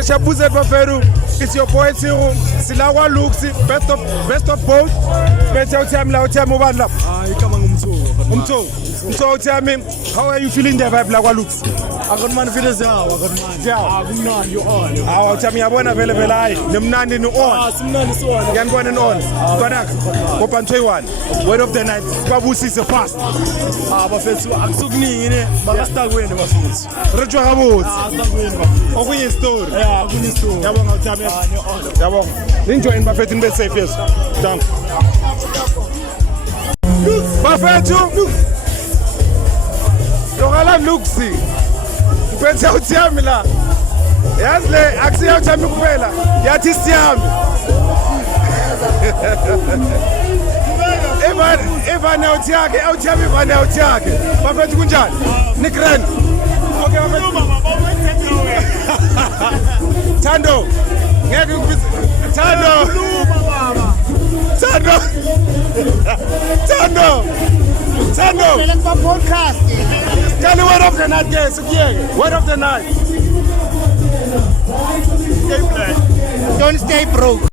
Shabuze Baferu, it's your boy Tiru, Silawa Luxi, best of both. Better tell me, tell me one lap. So tell me, how are you feeling the vibe like Lux? I got man feelings now. You on. I'll tell me I want available. Them none in on. Some none is on. Yan going on. Konak. Open 21. Word of the night. Babusi is fast. Bafethu akusukuni ne bakastagweni bafethu. Rejwa kabut. Astagweni. Okuyi story. Yeah, kuni story. Yabonga uthami. Yabonga. Enjoy in Bafethu be safe yes. Thank. Bafethu. Lokala Luxi. Kwenze uthami la. Yazi le akusiya uthami kuphela. Yathi siyami. Evan out yake, out yami Evan out yake. Bafethu kunjani? Nikren. Okay, Tando. Ngeke ngikubize. Tando. Tando. Tando. Tando. Tell me word of the night, guys. Word of the night. Don't stay broke.